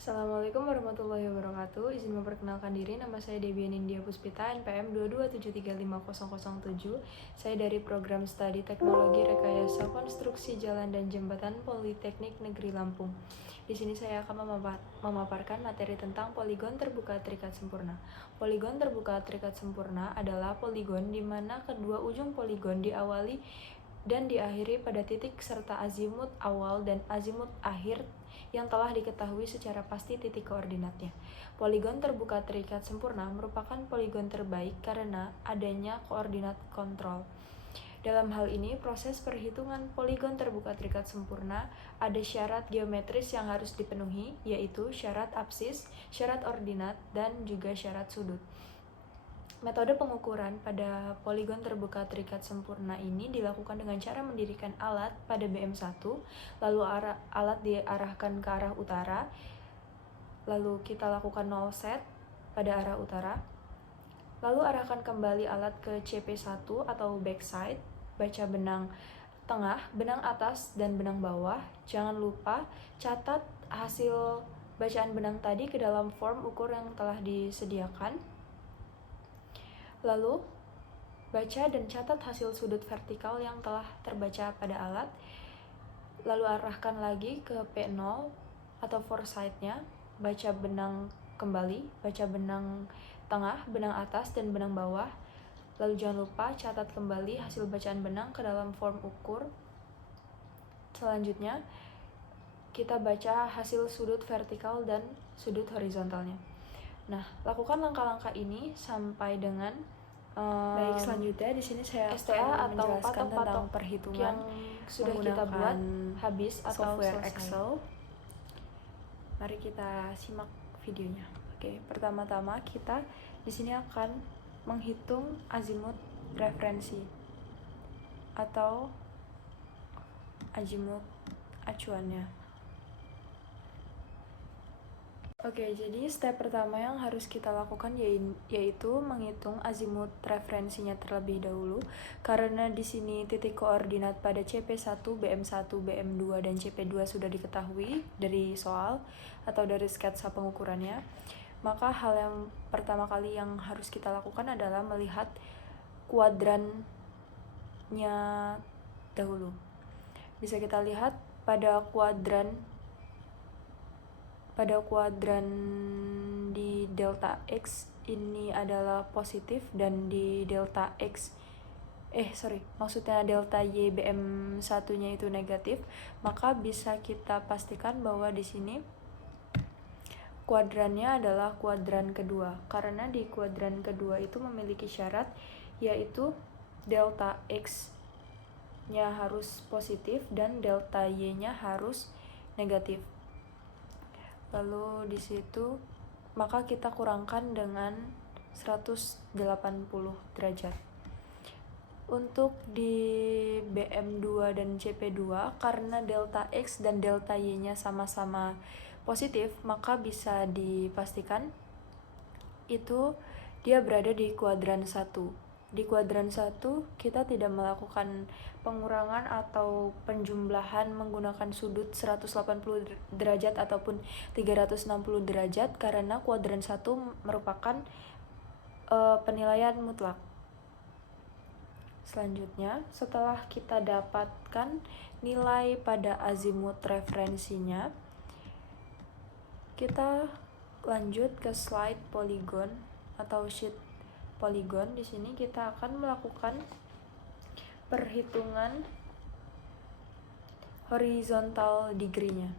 Assalamualaikum warahmatullahi wabarakatuh. Izin memperkenalkan diri, nama saya Debbie Nindya Puspita, NPM 227350007. Saya dari Program Studi Teknologi Rekayasa Konstruksi Jalan dan Jembatan Politeknik Negeri Lampung. Di sini saya akan memaparkan materi tentang poligon terbuka terikat sempurna. Poligon terbuka terikat sempurna adalah poligon di mana kedua ujung poligon diawali dan diakhiri pada titik serta azimut awal dan azimut akhir yang telah diketahui secara pasti titik koordinatnya. Poligon terbuka terikat sempurna merupakan poligon terbaik karena adanya koordinat kontrol. Dalam hal ini, proses perhitungan poligon terbuka terikat sempurna ada syarat geometris yang harus dipenuhi, yaitu syarat apsis, syarat ordinat, dan juga syarat sudut. Metode pengukuran pada poligon terbuka terikat sempurna ini dilakukan dengan cara mendirikan alat pada BM1, lalu alat diarahkan ke arah utara, lalu kita lakukan 0 set pada arah utara, lalu arahkan kembali alat ke CP1 atau backside, baca benang tengah, benang atas, dan benang bawah. Jangan lupa catat hasil bacaan benang tadi ke dalam form ukur yang telah disediakan. Lalu, baca dan catat hasil sudut vertikal yang telah terbaca pada alat. Lalu arahkan lagi ke P0 atau foresight-nya, baca benang kembali, baca benang tengah, benang atas, dan benang bawah. Lalu jangan lupa catat kembali hasil bacaan benang ke dalam form ukur. Selanjutnya, kita baca hasil sudut vertikal dan sudut horizontalnya. Nah, lakukan langkah-langkah ini sampai dengan baik, selanjutnya di sini saya STA akan atau menjelaskan patok-patok tentang perhitungan yang sudah kita buat habis atau software selesai. Excel. Mari kita simak videonya. Oke, pertama-tama kita di sini akan menghitung azimut referensi atau azimut acuannya. Oke, jadi step pertama yang harus kita lakukan yaitu menghitung azimut referensinya terlebih dahulu, karena di sini titik koordinat pada CP1, BM1, BM2, dan CP2 sudah diketahui dari soal atau dari sketsa pengukurannya. Maka hal yang pertama kali yang harus kita lakukan adalah melihat kuadrannya dahulu. Bisa kita lihat pada kuadran di delta X ini adalah positif dan di delta X maksudnya delta Y BM1 nya itu negatif, maka bisa kita pastikan bahwa di sini kuadrannya adalah kuadran kedua, karena di kuadran kedua itu memiliki syarat yaitu delta X nya harus positif dan delta Y nya harus negatif. Lalu di situ maka kita kurangkan dengan 180 derajat. Untuk di BM2 dan CP2, karena delta X dan delta Y-nya sama-sama positif, maka bisa dipastikan itu dia berada di kuadran 1. Di kuadran 1 kita tidak melakukan pengurangan atau penjumlahan menggunakan sudut 180 derajat ataupun 360 derajat, karena kuadran 1 merupakan penilaian mutlak. Selanjutnya, setelah kita dapatkan nilai pada azimut referensinya, kita lanjut ke slide poligon atau sheet poligon. Di sini kita akan melakukan perhitungan horizontal degree-nya.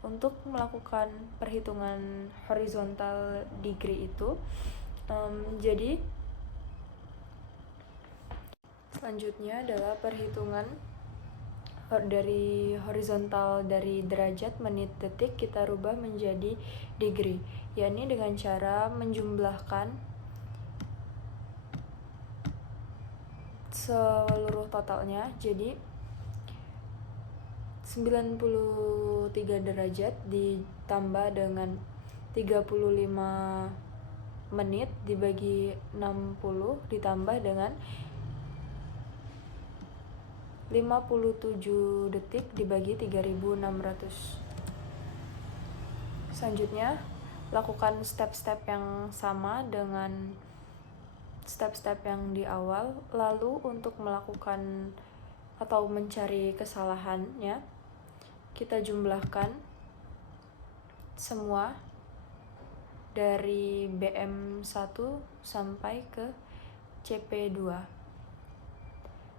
Untuk melakukan perhitungan horizontal degree itu, jadi selanjutnya adalah perhitungan dari horizontal dari derajat, menit, detik kita rubah menjadi degree, yakni dengan cara menjumlahkan seluruh totalnya. Jadi 93 derajat ditambah dengan 35 menit dibagi 60 ditambah dengan 57 detik dibagi 3600. Selanjutnya, lakukan step-step yang sama dengan step-step yang di awal. Lalu untuk melakukan atau mencari kesalahannya, kita jumlahkan semua dari BM1 sampai ke CP2.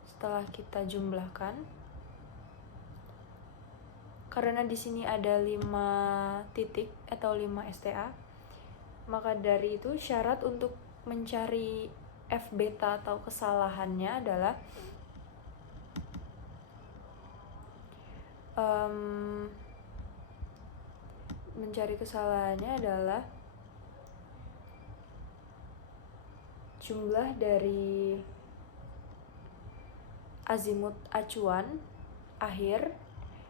Setelah kita jumlahkan, karena di sini ada 5 titik atau 5 STA, maka dari itu syarat untuk mencari F beta atau kesalahannya adalah jumlah dari azimut acuan akhir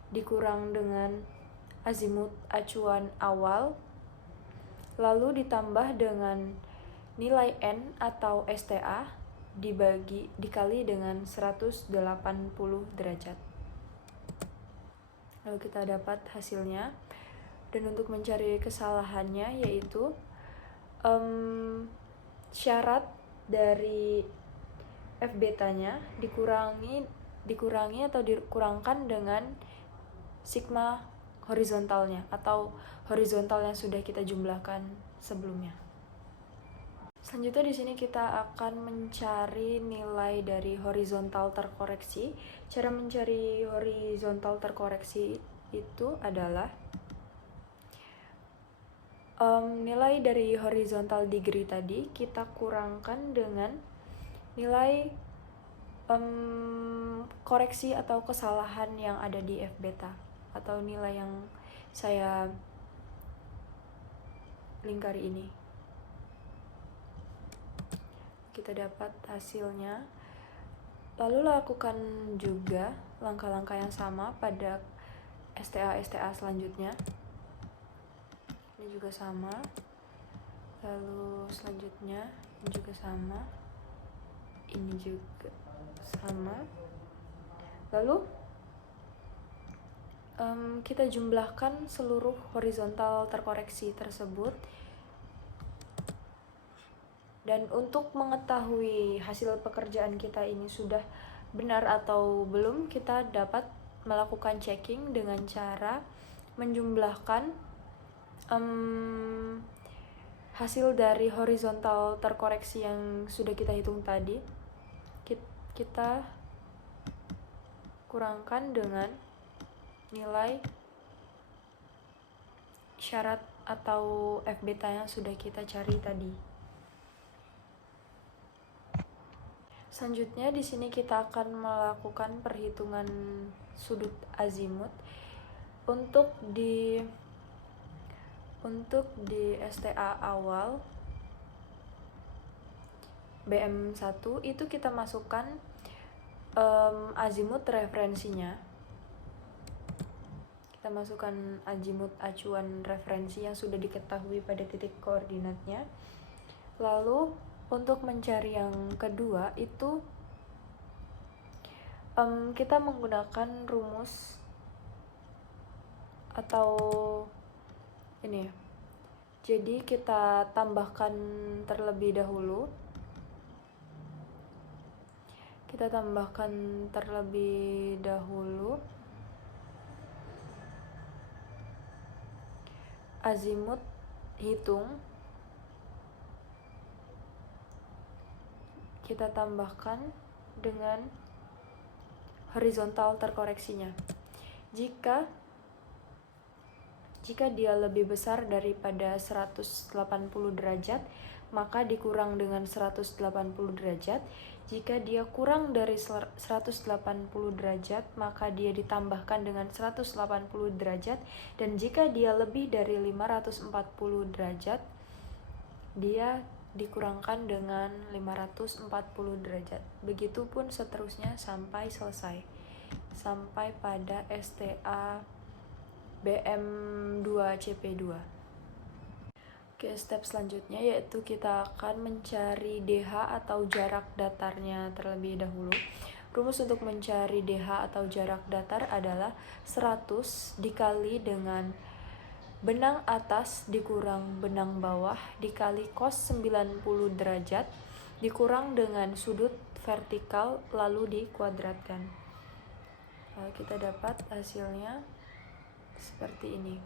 dikurang dengan azimut acuan awal, lalu ditambah dengan nilai N atau STA dikali dengan 180 derajat. Lalu kita dapat hasilnya. Dan untuk mencari kesalahannya yaitu syarat dari F betanya dikurangi atau dikurangkan dengan sigma horizontalnya atau horizontal yang sudah kita jumlahkan sebelumnya. Selanjutnya di sini kita akan mencari nilai dari horizontal terkoreksi. Cara mencari horizontal terkoreksi itu adalah nilai dari horizontal degree tadi kita kurangkan dengan nilai koreksi atau kesalahan yang ada di F beta atau nilai yang saya lingkari ini. Kita dapat hasilnya. Lalu lakukan juga langkah-langkah yang sama pada STA selanjutnya. Ini juga sama. Lalu selanjutnya ini juga sama. Ini juga sama. Lalu kita jumlahkan seluruh horizontal terkoreksi tersebut. Dan untuk mengetahui hasil pekerjaan kita ini sudah benar atau belum, kita dapat melakukan checking dengan cara menjumlahkan hasil dari horizontal terkoreksi yang sudah kita hitung tadi. Kita kurangkan dengan nilai syarat atau F beta yang sudah kita cari tadi. Selanjutnya di sini kita akan melakukan perhitungan sudut azimut. Untuk di STA awal BM1 itu kita masukkan azimut referensinya. Kita masukkan azimut acuan referensi yang sudah diketahui pada titik koordinatnya. Lalu untuk mencari yang kedua itu kita menggunakan rumus atau ini. Jadi kita tambahkan terlebih dahulu. Azimut hitung. Kita tambahkan dengan horizontal terkoreksinya. Jika dia lebih besar daripada 180 derajat, maka dikurang dengan 180 derajat. Jika dia kurang dari 180 derajat, maka dia ditambahkan dengan 180 derajat. Dan jika dia lebih dari 540 derajat, dia dikurangkan dengan 540 derajat. Begitupun seterusnya sampai selesai. Sampai pada STA BM2CP2. Oke, step selanjutnya yaitu kita akan mencari DH atau jarak datarnya terlebih dahulu. Rumus untuk mencari DH atau jarak datar adalah 100 dikali dengan benang atas dikurang benang bawah dikali cos 90 derajat dikurang dengan sudut vertikal lalu dikuadratkan. Lalu kita dapat hasilnya seperti ini.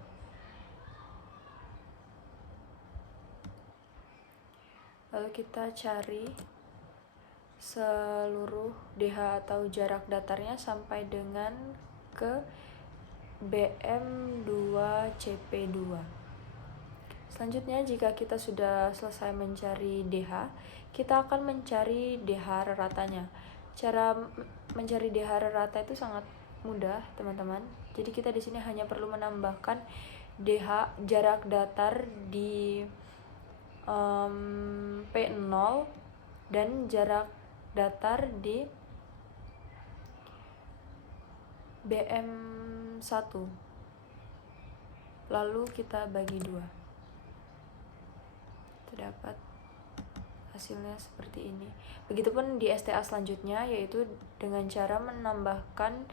Lalu kita cari seluruh DH atau jarak datarnya sampai dengan ke BM2CP2. Selanjutnya, jika kita sudah selesai mencari DH, kita akan mencari DH ratanya. Cara mencari DH rata itu sangat mudah, teman-teman. Jadi kita di sini hanya perlu menambahkan DH jarak datar di P0 dan jarak datar di BM1, lalu kita bagi 2. Terdapat hasilnya seperti ini. Begitupun di STA selanjutnya, yaitu dengan cara menambahkan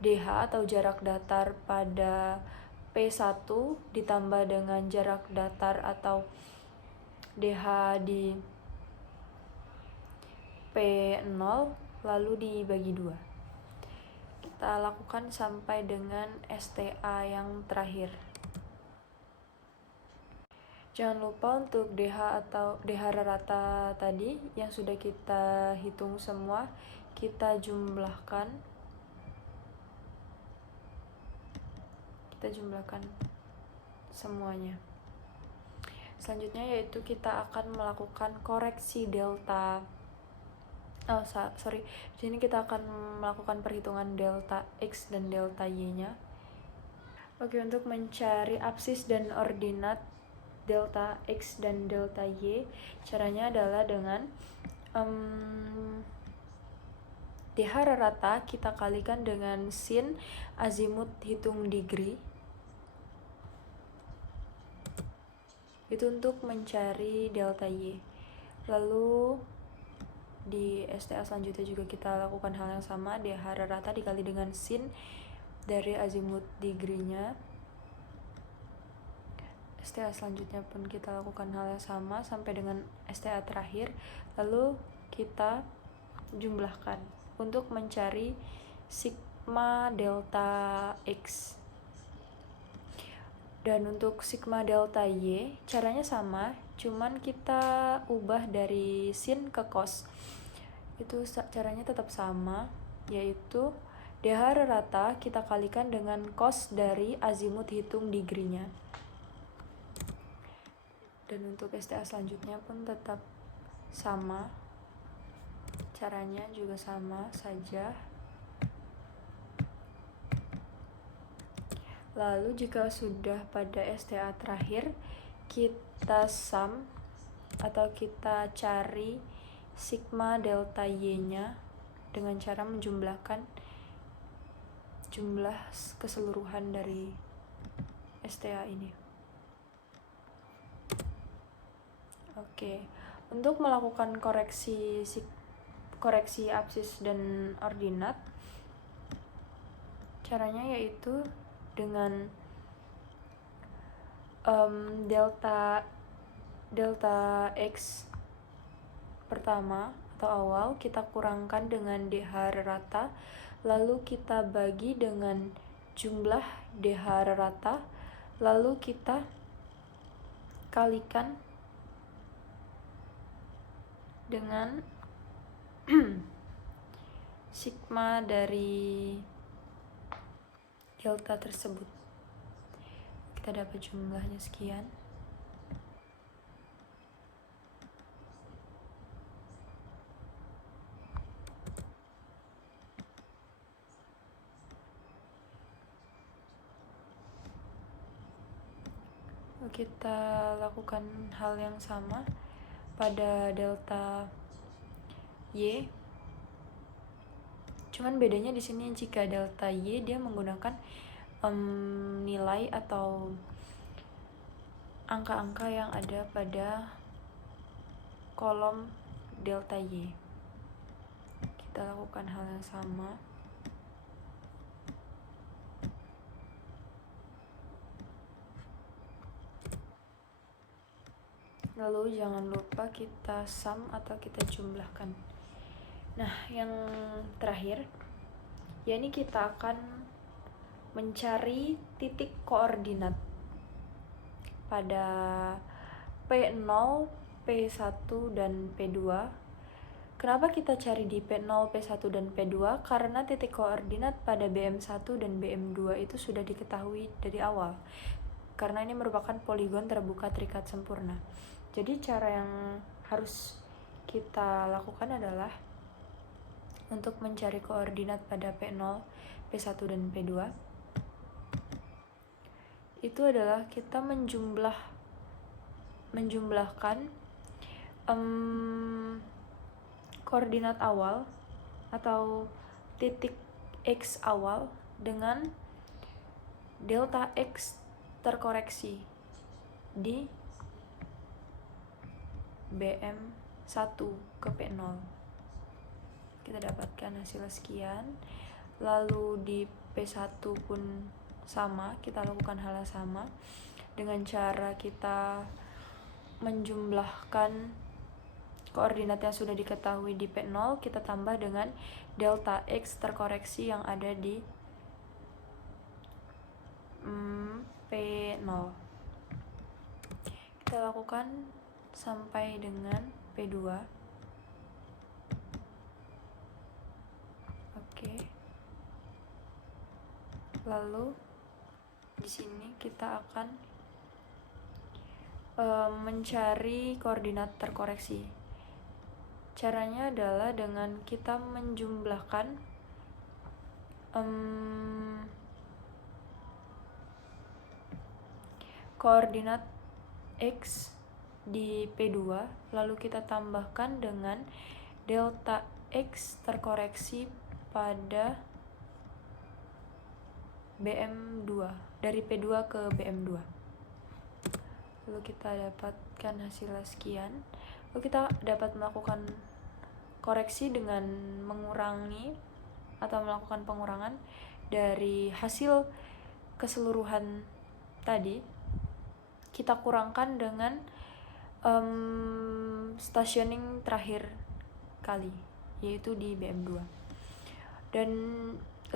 DH atau jarak datar pada P1 ditambah dengan jarak datar atau DH di P0 lalu dibagi 2. Kita lakukan sampai dengan STA yang terakhir. Jangan lupa untuk DH atau DH rata tadi yang sudah kita hitung semua, kita jumlahkan. Kita jumlahkan semuanya. Selanjutnya yaitu kita akan melakukan koreksi delta. Di sini kita akan melakukan perhitungan delta X dan delta Y-nya. Oke, untuk mencari absis dan ordinat delta X dan delta Y, caranya adalah dengan DH rata kita kalikan dengan sin azimut hitung degree. Itu untuk mencari delta Y. Lalu di STA selanjutnya juga kita lakukan hal yang sama, DH rata dikali dengan sin dari azimut degree-nya. STA selanjutnya pun kita lakukan hal yang sama sampai dengan STA terakhir, lalu kita jumlahkan untuk mencari sigma delta X. Dan untuk sigma delta Y caranya sama, cuman kita ubah dari sin ke cos. Itu caranya tetap sama, yaitu DH rata kita kalikan dengan cos dari azimut hitung degree-nya. Dan untuk STA selanjutnya pun tetap sama, caranya juga sama saja. Lalu jika sudah pada STA terakhir, kita sum atau kita cari sigma delta Y-nya dengan cara menjumlahkan jumlah keseluruhan dari STA ini. Oke, untuk melakukan koreksi absis dan ordinat, caranya yaitu dengan delta X pertama atau awal kita kurangkan dengan DH rata, lalu kita bagi dengan jumlah DH rata, lalu kita kalikan dengan sigma dari delta tersebut. Kita dapat jumlahnya sekian. Kita lakukan hal yang sama pada delta Y. Cuman bedanya di sini jika delta Y dia menggunakan nilai atau angka-angka yang ada pada kolom delta Y. Kita lakukan hal yang sama. Lalu jangan lupa kita sum atau kita jumlahkan. Nah, yang terakhir, yakni kita akan mencari titik koordinat pada P0, P1, dan P2. Kenapa kita cari di P0, P1, dan P2? Karena titik koordinat pada BM1 dan BM2 itu sudah diketahui dari awal. Karena ini merupakan poligon terbuka terikat sempurna. Jadi cara yang harus kita lakukan adalah untuk mencari koordinat pada P0, P1, dan P2. Itu adalah kita menjumlahkan koordinat awal atau titik X awal dengan delta X terkoreksi di BM1 ke P0. Kita dapatkan hasil sekian. Lalu di P1 pun sama, kita lakukan hal yang sama dengan cara kita menjumlahkan koordinat yang sudah diketahui di P0, kita tambah dengan delta X terkoreksi yang ada di P0. Kita lakukan sampai dengan P2. Oke. Lalu di sini kita akan mencari koordinat terkoreksi. Caranya adalah dengan kita menjumlahkan koordinat X di P2, lalu kita tambahkan dengan delta X terkoreksi pada BM2, dari P2 ke BM2. Lalu kita dapatkan hasil sekian. Lalu kita dapat melakukan koreksi dengan mengurangi atau melakukan pengurangan dari hasil keseluruhan tadi. Kita kurangkan dengan stationing terakhir kali, yaitu di BM2. Dan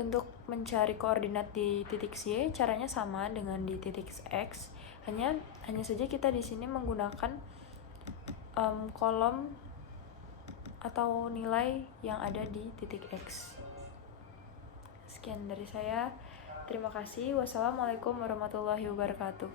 untuk mencari koordinat di titik Y, caranya sama dengan di titik X. Hanya saja kita di sini menggunakan kolom atau nilai yang ada di titik X. Sekian dari saya. Terima kasih. Wassalamualaikum warahmatullahi wabarakatuh.